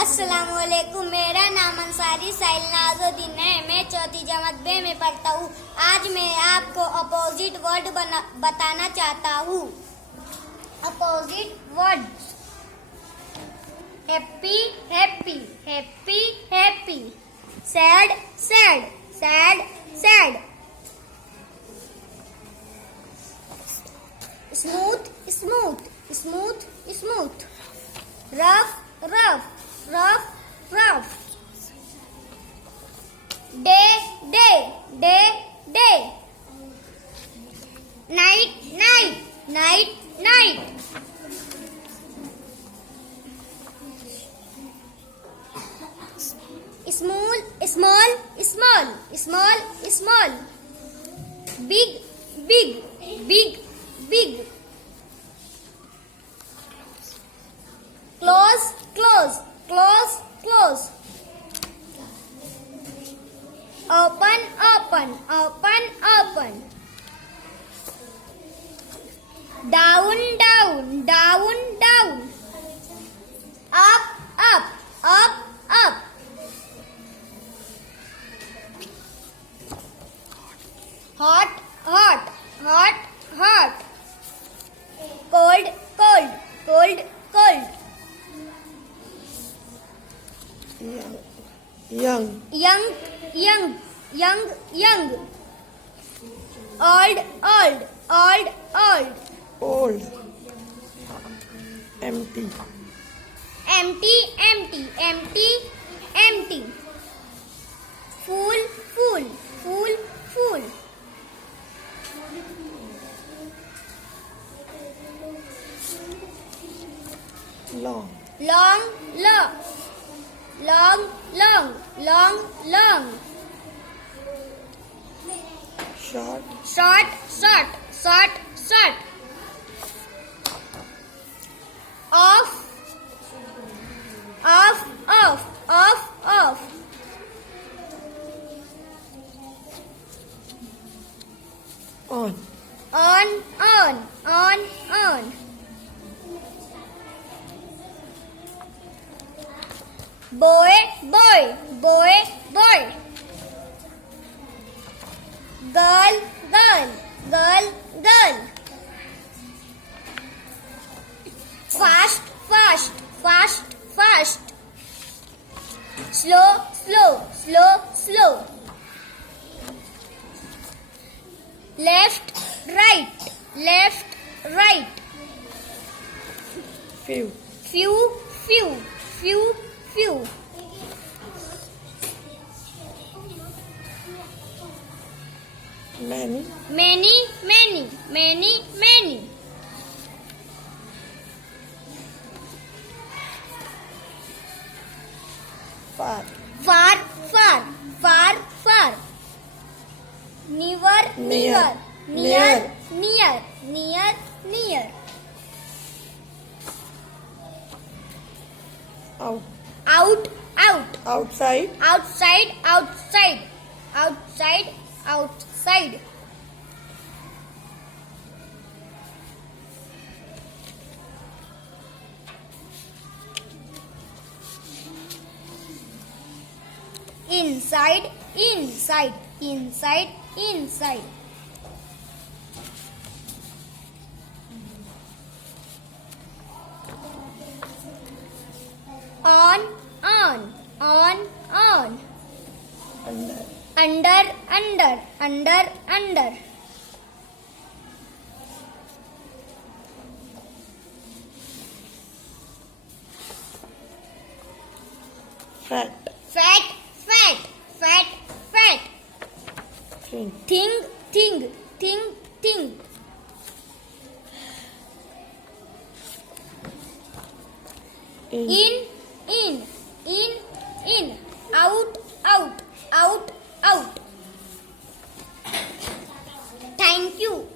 अस्सलामुअलैकुम। मेरा नाम अंसारी साहिल नाज़ुद्दीन है। मैं चौथी जमात बे में पढ़ता हूँ। आज मैं आपको अपोजिट वर्ड बताना चाहता हूँ। Opposite word: happy happy, happy happy, sad sad, sad sad, smooth smooth, smooth smooth, rough rough, rough rough, day day, day day, night night, night night, small small small, small small, big big, big big, close close, close close, open open, open open, down down, down down, up up, up up, hot hot, hot hot, cold cold, cold cold, young, young young, young young, old old, old old, old, empty, empty empty, empty empty, full full, full full, long, long long, long long, long long, short, short short, short short, off off, off off off, on, on on, on on, boy boy, boy boy, girl girl, girl girl, fast fast, fast fast, slow slow, slow slow, left right, left right, few, few few, few few, many, many many, many many, far, far far, far far, near near, near near, near near, out, out out, outside, outside outside, outside outside, inside inside, inside inside, on on, on on, under, under under, under under, fat, fat fat, fat fat, thin, thing thing, thing thing, in, in in, in, out out, out out. Thank you.